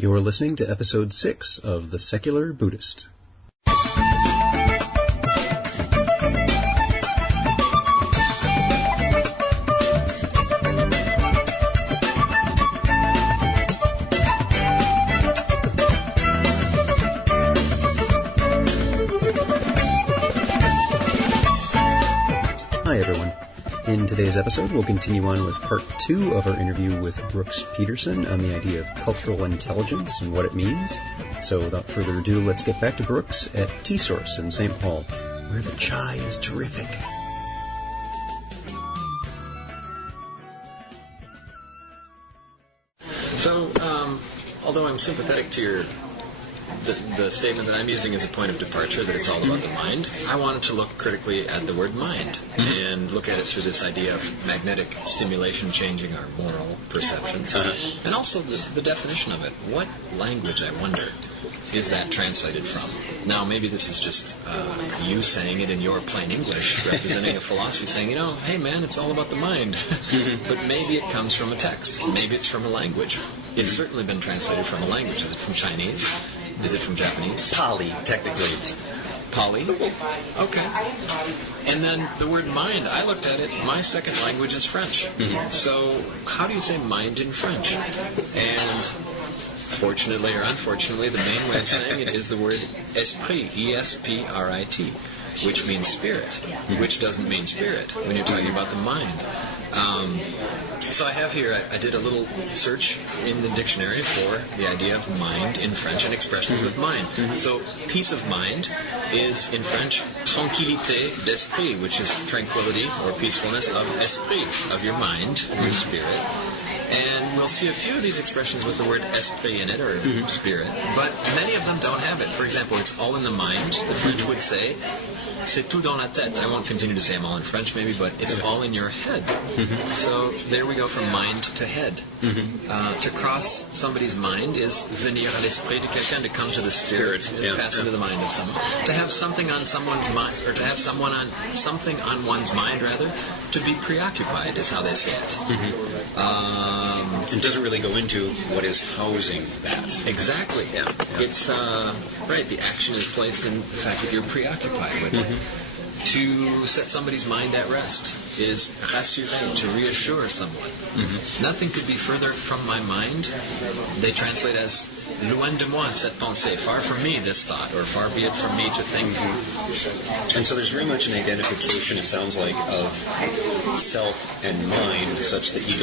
You're listening to episode 6 of The Secular Buddhist. Hi everyone. In today's episode, we'll continue on with part 2 of our interview with Brooks Peterson on the idea of cultural intelligence and what it means. So without further ado, let's get back to Brooks at T-Source in St. Paul, where the chai is terrific. So, although I'm sympathetic to the statement that I'm using as a point of departure, that it's all about the mind, I wanted to look critically at the word mind and look at it through this idea of magnetic stimulation changing our moral perceptions, and also the definition of it. What language, I wonder, is that translated from? Now, maybe this is just you saying it in your plain English, representing a philosophy, saying, hey man, it's all about the mind. But maybe it comes from a text. Maybe it's from a language. It's certainly been translated from a language. Is it from Chinese? Is it from Japanese? Pali, technically. Pali? Okay. And then the word mind, I looked at it, my second language is French. So how do you say mind in French? And fortunately or unfortunately, the main way of saying it is the word esprit, E-S-P-R-I-T, which means spirit, which doesn't mean spirit when you're talking about the mind. So I have here, I did a little search in the dictionary for the idea of mind in French and expressions with mind. So peace of mind is in French tranquillité d'esprit, which is tranquility or peacefulness of esprit, of your mind, your spirit. And we'll see a few of these expressions with the word esprit in it, or spirit, but many of them don't have it. For example, it's all in the mind. The French would say, c'est tout dans la tête. I won't continue to say them all in French maybe, but it's all in your head. So there we go from mind to head. To cross somebody's mind is venir à l'esprit de quelqu'un, to come to the spirit, pass into the mind of someone. To have something on someone's mind, or to have something on one's mind, rather, to be preoccupied is how they say it. It doesn't really go into what is housing that. Exactly. Yeah. It's, right, the action is placed in the fact that you're preoccupied with it. To set somebody's mind at rest is rassurer, to reassure someone. Nothing could be further from my mind. They translate as loin de moi cette pensée, far from me this thought, or far be it from me to think. And so there's very much an identification, it sounds like, of self and mind, such that you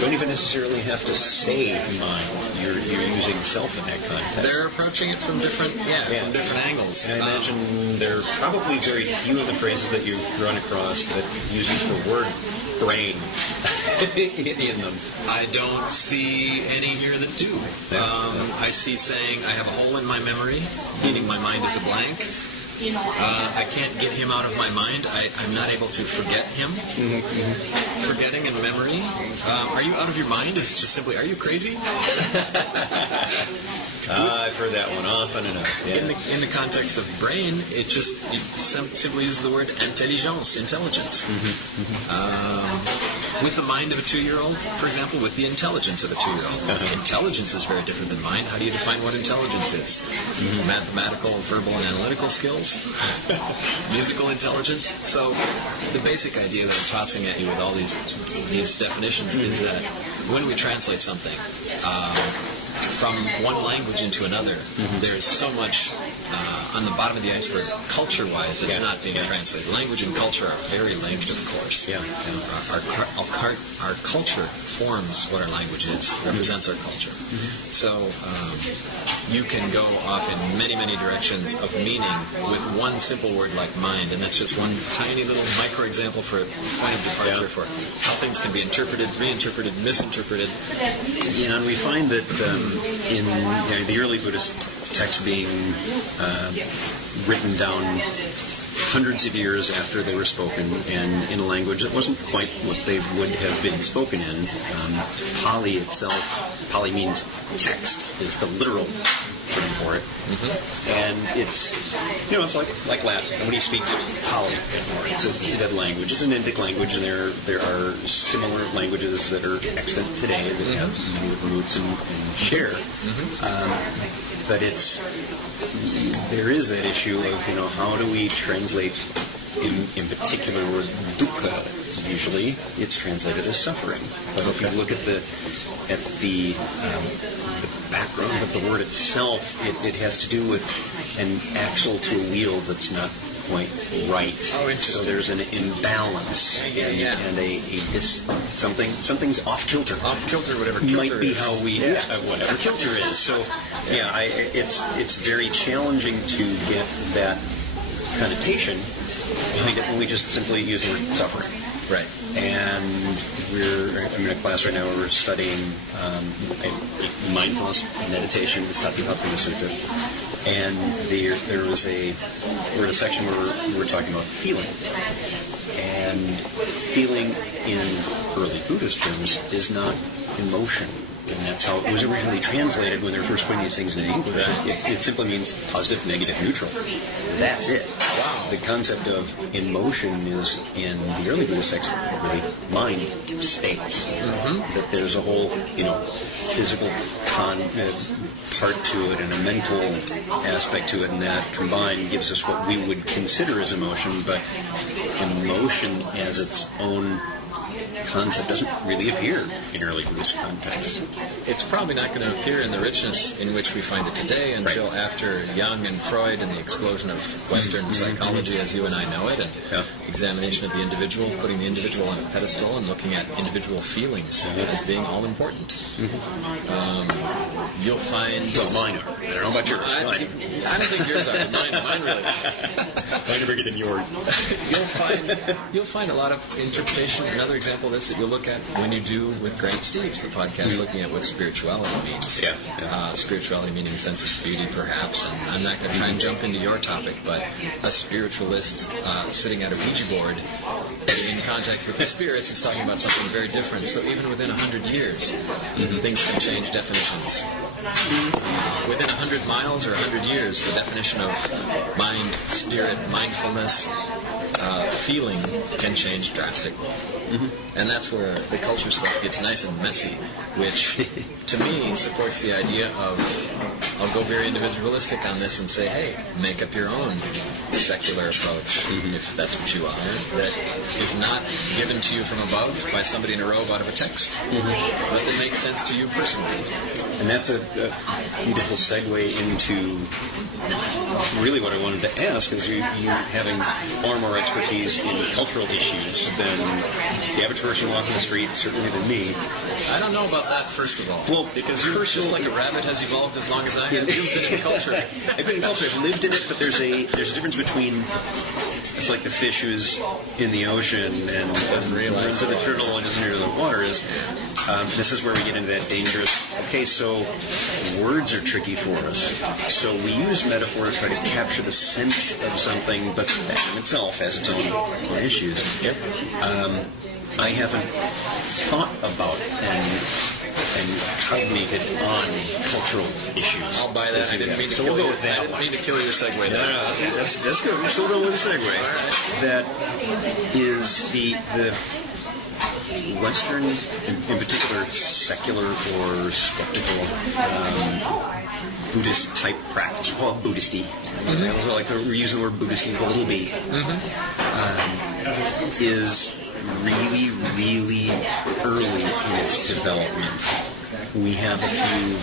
don't even necessarily have to say mind. You're using self in that context. They're approaching it from different from different angles. And I imagine there are probably very few of the phrases that you've run across that uses the word brain in them. I don't see any here that do. I see saying, I have a hole in my memory, meaning my mind is a blank. I can't get him out of my mind. I'm not able to forget him. Forgetting and memory. Are you out of your mind? Is just simply, are you crazy? I've heard that one often enough. Yeah. In the context of brain, it simply uses the word intelligence, intelligence. With the mind of a 2-year-old, for example, with the intelligence of a 2-year-old. Intelligence is very different than mind. How do you define what intelligence is? Mathematical, verbal, and analytical skills? Musical intelligence? So the basic idea that I'm tossing at you with all these definitions is that when we translate something from one language into another, there's so much on the bottom of the iceberg, culture-wise, that's not being translated. Language and culture are very linked, of course. Our culture forms what our language is, represents our culture. So you can go off in many, many directions of meaning with one simple word like mind, and that's just one tiny little micro example for a point of departure for how things can be interpreted, reinterpreted, misinterpreted. Yeah, and we find that in the early Buddhist texts being written down hundreds of years after they were spoken, and in a language that wasn't quite what they would have been spoken in. Pali itself, Pali means text, is the literal term for it. And it's, it's like Latin. Nobody speaks Pali anymore. It's a dead language. It's an Indic language, and there are similar languages that are extant today that have many of the roots and share. But there is that issue of, how do we translate, in particular, word dukkha. Usually, it's translated as suffering. But if you look at the background of the word itself, it has to do with an axle to a wheel that's not quite right. Oh, interesting. So there's an imbalance and something's off kilter. Off kilter, whatever kilter might be is. how we whatever kilter is. So it's very challenging to get that connotation behind it when we just simply use the word suffering. Right. And I'm in a class right now where we're studying mindfulness meditation, the Satipatthana Sutta. And we're in a section where we're talking about feeling. And feeling in early Buddhist terms is not emotion. And that's how it was originally translated when they were first putting these things into English. It simply means positive, negative, neutral. That's it. Wow. The concept of emotion is, in the early Buddhist texts, really mind states. That there's a whole, physical part to it and a mental aspect to it, and that combined gives us what we would consider as emotion, but emotion as its own concept doesn't really appear in early Buddhist context. It's probably not going to appear in the richness in which we find it today until after Jung and Freud and the explosion of Western psychology as you and I know it, and examination of the individual, putting the individual on a pedestal and looking at individual feelings as being all important. You'll find... Well, mine are. I don't know about yours. I don't think yours are. Mine really are. Mine are bigger than yours. You'll find a lot of interpretation. Another example of this that you'll look at when you do with Grant Steves, the podcast looking at what spirituality means. Spirituality meaning sense of beauty, perhaps. And I'm not going to try and jump into your topic, but a spiritualist sitting at a Ouija board, getting in contact with the spirits, is talking about something very different. So even within 100 years, things can change definitions. Within 100 miles or 100 years, the definition of mind, spirit, mindfulness, feeling can change drastically. And that's where the culture stuff gets nice and messy, which to me supports the idea of, I'll go very individualistic on this and say, hey, make up your own secular approach, if that's what you are, that is not given to you from above by somebody in a robe out of a text, but that makes sense to you personally. And that's a beautiful segue into really what I wanted to ask, is you having far more expertise in cultural issues than the average person walking the street, certainly than me. I don't know about that, first of all. Well, because you're just like a rabbit has evolved as long as I have. You've been in culture. I've been in culture. I've lived in it, but there's a difference between, it's like the fish who's in the ocean and doesn't realize to the turtle and doesn't hear the water is. This is where we get into that dangerous. Okay, so words are tricky for us. So we use metaphor to try to capture the sense of something, but that in itself has its own issues. I haven't thought about and cognated on cultural issues. I'll buy that. I didn't mean to kill you. I didn't mean to kill your segue. No, that's good. We're still going with the segue. All right. That is the Western, in particular, secular or skeptical Buddhist type practice. Well, Buddhisty. We're using the word Buddhisty with a little b. Is really, really early in its development. We have a few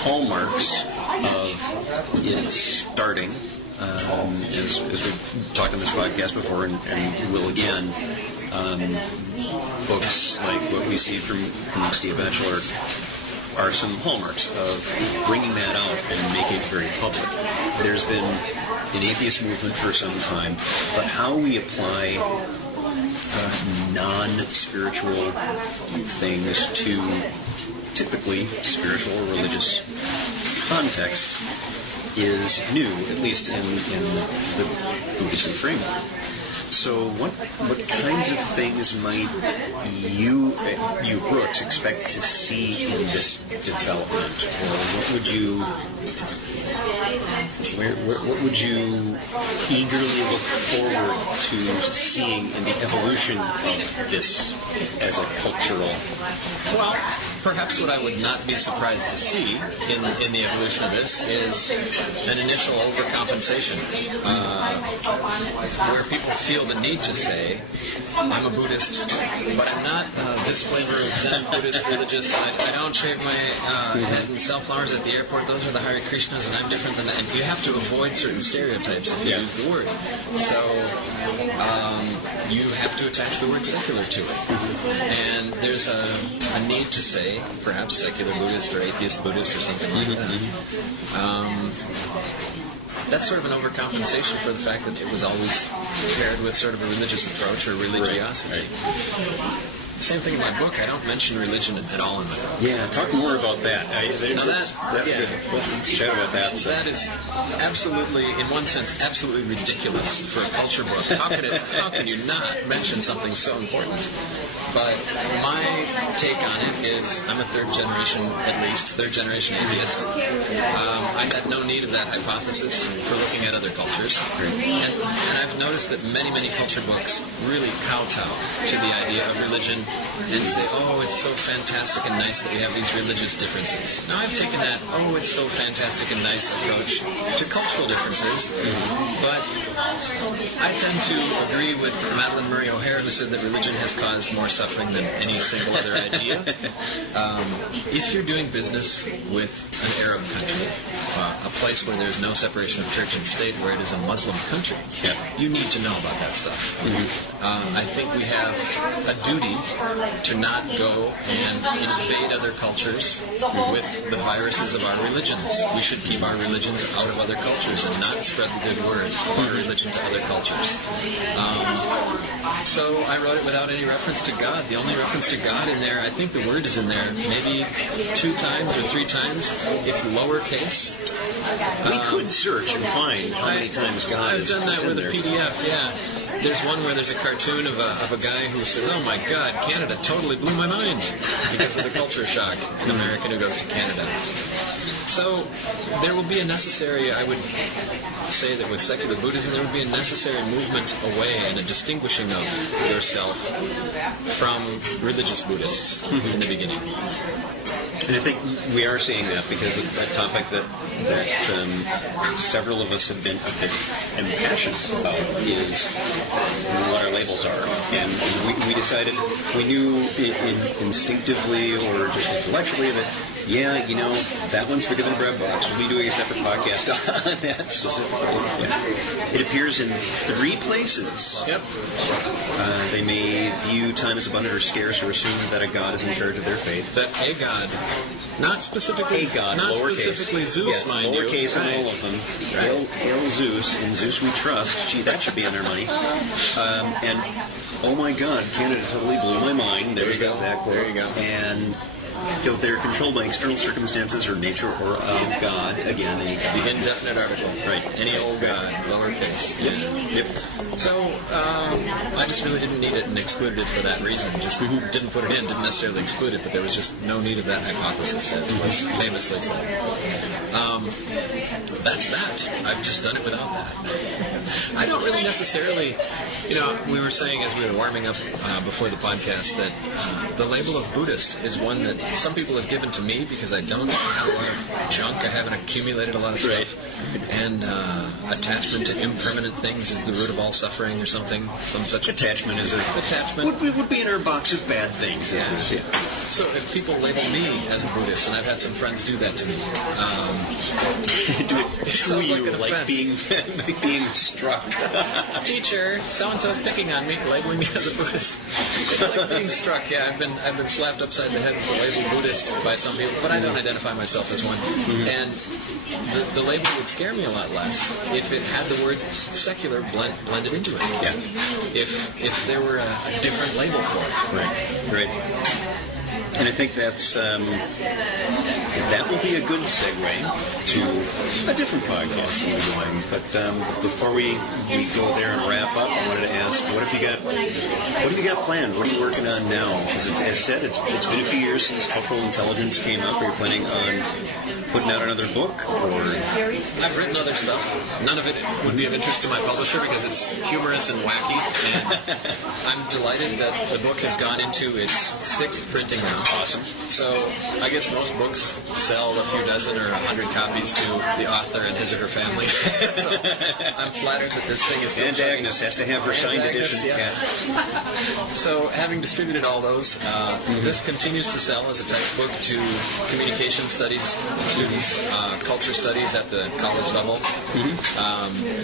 hallmarks of its starting, as we've talked on this podcast before and will again. Books like what we see from Steve Batchelor are some hallmarks of bringing that out and making it very public. There's been an atheist movement for some time, but how we apply non-spiritual things to typically spiritual or religious contexts is new, at least in the Buddhist framework. So what kinds of things might you Brooks expect to see in this development, or what would you eagerly look forward to seeing in the evolution of this as a cultural? Well, perhaps what I would not be surprised to see in the evolution of this is an initial overcompensation, where people feel the need to say, I'm a Buddhist, but I'm not this flavor of Zen Buddhist religious. I don't shave my head and sell flowers at the airport. Those are the Hare Krishnas, and I'm different than that. And you have to avoid certain stereotypes if you use the word. So you have to attach the word secular to it. And there's a need to say, perhaps secular Buddhist or atheist Buddhist or something like that. That's sort of an overcompensation for the fact that it was always paired with sort of a religious approach or religiosity. Same thing in my book. I don't mention religion at all in my book. Yeah, talk more about that. That's good. Let's chat about that. So. That is absolutely, in one sense, absolutely ridiculous for a culture book. How can you not mention something so important? But my take on it is, I'm a third generation atheist. I had no need of that hypothesis for looking at other cultures. And I've noticed that many culture books really kowtow to the idea of religion and say, oh, it's so fantastic and nice that we have these religious differences. Now, I've taken that, oh, it's so fantastic and nice approach to cultural differences, but I tend to agree with Madeleine Murray O'Hara, who said that religion has caused more suffering than any single other idea. If you're doing business with an Arab country, a place where there's no separation of church and state, where it is a Muslim country, you need to know about that stuff. I think we have a duty to not go and invade other cultures with the viruses of our religions. We should keep our religions out of other cultures and not spread the good word of our religion to other cultures. So I wrote it without any reference to God. The only reference to God in there, I think the word is in there maybe 2 times or 3 times. It's lowercase. We could search and find how many times God is in there. I've done that with a PDF, yeah. There's one where there's a cartoon of a guy who says, oh my God, Canada totally blew my mind because of the culture shock, an American who goes to Canada. So there will be a necessary, I would say that with secular Buddhism, there would be a necessary movement away and a distinguishing of yourself from religious Buddhists in the beginning. And I think we are seeing that because of a topic that several of us have been a bit impassioned about is what our labels are. And we decided, we knew instinctively or just intellectually that, yeah, you know, that one's bigger than Bread Box. We'll be doing a separate podcast on that specifically. Yeah. It appears in 3 places. Yep. They may view time as abundant or scarce or assume that a god is in charge of their fate. That a god, not specifically, not specifically Zeus, mind you. Lowercase on all of them. Hail Zeus, in Zeus we trust. Gee, that should be on their money. And oh my God, Canada totally blew my mind. There you go. There you go. And they're controlled by external circumstances or nature or of God. Again, the indefinite article. Right. Any old God, lowercase. Yep. So I just really didn't need it and excluded it for that reason. Just didn't put it in, didn't necessarily exclude it, but there was just no need of that hypothesis, as was famously said. That's that. I've just done it without that. I don't really necessarily, we were saying as we were warming up before the podcast that the label of Buddhist is one that some people have given to me because I don't have a lot of junk. I haven't accumulated a lot of stuff. And attachment to impermanent things is the root of all suffering or something. Some such attachment is attachment. Would be in our box of bad things. Yeah. So if people label me as a Buddhist, and I've had some friends do that to me, do it to you, like being struck. Teacher, so-and-so's picking on me, labeling me as a Buddhist. It's like being struck. Yeah, I've been slapped upside the head with the label Buddhist by some people, but I don't identify myself as one. And the label would scare me a lot less if it had the word secular blended into it. Yeah. If there were a different label for it. Right. And I think that's that will be a good segue to a different podcast we'll be doing. But before we go there and wrap up, I wanted to ask, what have you got planned? What are you working on now? Because as said, it's been a few years since Cultural Intelligence came up. Are you planning on putting out another book? Or I've written other stuff. None of it would be of interest to my publisher because it's humorous and wacky. And I'm delighted that the book has gone into its 6th printing now. Awesome. So I guess most books sell a few dozen or 100 copies to the author and his or her family. So I'm flattered that this thing is... And Agnes has to have her signed edition. Yes. So having distributed all those, this continues to sell as a textbook to communication studies students, culture studies at the college level,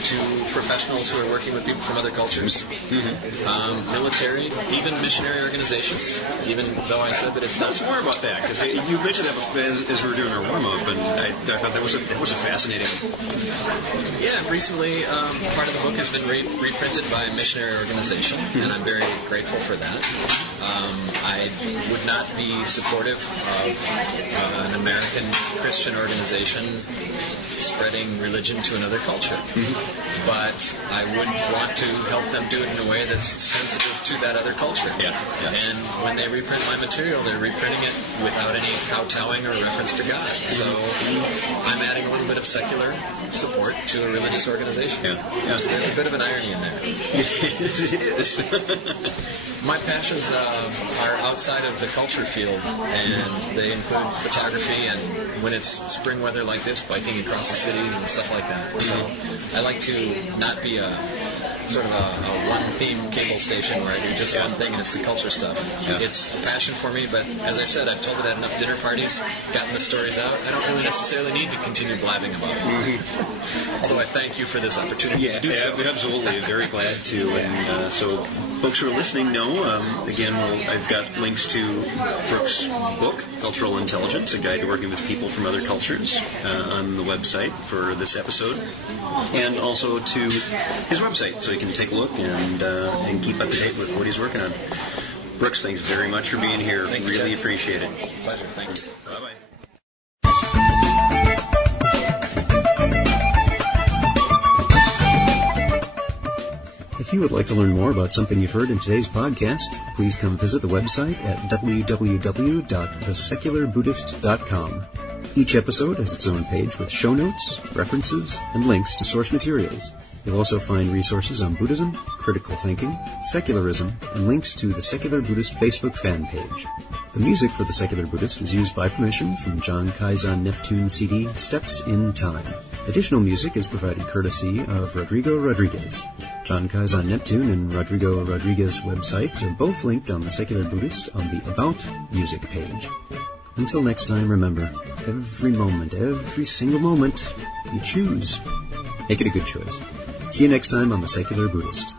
to professionals who are working with people from other cultures, military, even missionary organizations, even though I said that it's not... Tell us more about that, because you mentioned that as we were doing our warm-up, and I thought that was a fascinating... Yeah, recently part of the book has been reprinted by a missionary organization, and I'm very grateful for that. I would not be supportive of an American Christian organization spreading religion to another culture. But I would want to help them do it in a way that's sensitive to that other culture. And when they reprint my material, they're reprinting it without any kowtowing or reference to God. So I'm adding a little bit of secular support to a religious organization. There's a bit of an irony in there. It is. My passions are outside of the culture field, and they include photography and, when it's spring weather like this, biking across the cities and stuff like that. So I like to not be a sort of a one-theme cable station where I do just one thing and it's the culture stuff. It's a passion for me, but as I said, I've told it at enough dinner parties, gotten the stories out. I don't really necessarily need to continue blabbing about it. Although I thank you for this opportunity to do so. Absolutely. Very glad to. And so folks who are listening know, again, I've got links to Brooks' book, Cultural Intelligence, a guide to working with people from other cultures, on the website for this episode, and also to his website, so you can take a look and keep up to date with what he's working on. Brooks, thanks very much for being here. Thank you, really Jeff. Appreciate it. Pleasure. Thank you. Bye-bye. If you would like to learn more about something you've heard in today's podcast, please come visit the website at www.thesecularbuddhist.com. Each episode has its own page with show notes, references, and links to source materials. You'll also find resources on Buddhism, critical thinking, secularism, and links to the Secular Buddhist Facebook fan page. The music for The Secular Buddhist is used by permission from John Kaizen Neptune CD, Steps in Time. Additional music is provided courtesy of Rodrigo Rodriguez. John Kaizen Neptune and Rodrigo Rodriguez websites are both linked on The Secular Buddhist on the About Music page. Until next time, remember, every moment, every single moment, you choose. Make it a good choice. See you next time on The Secular Buddhist.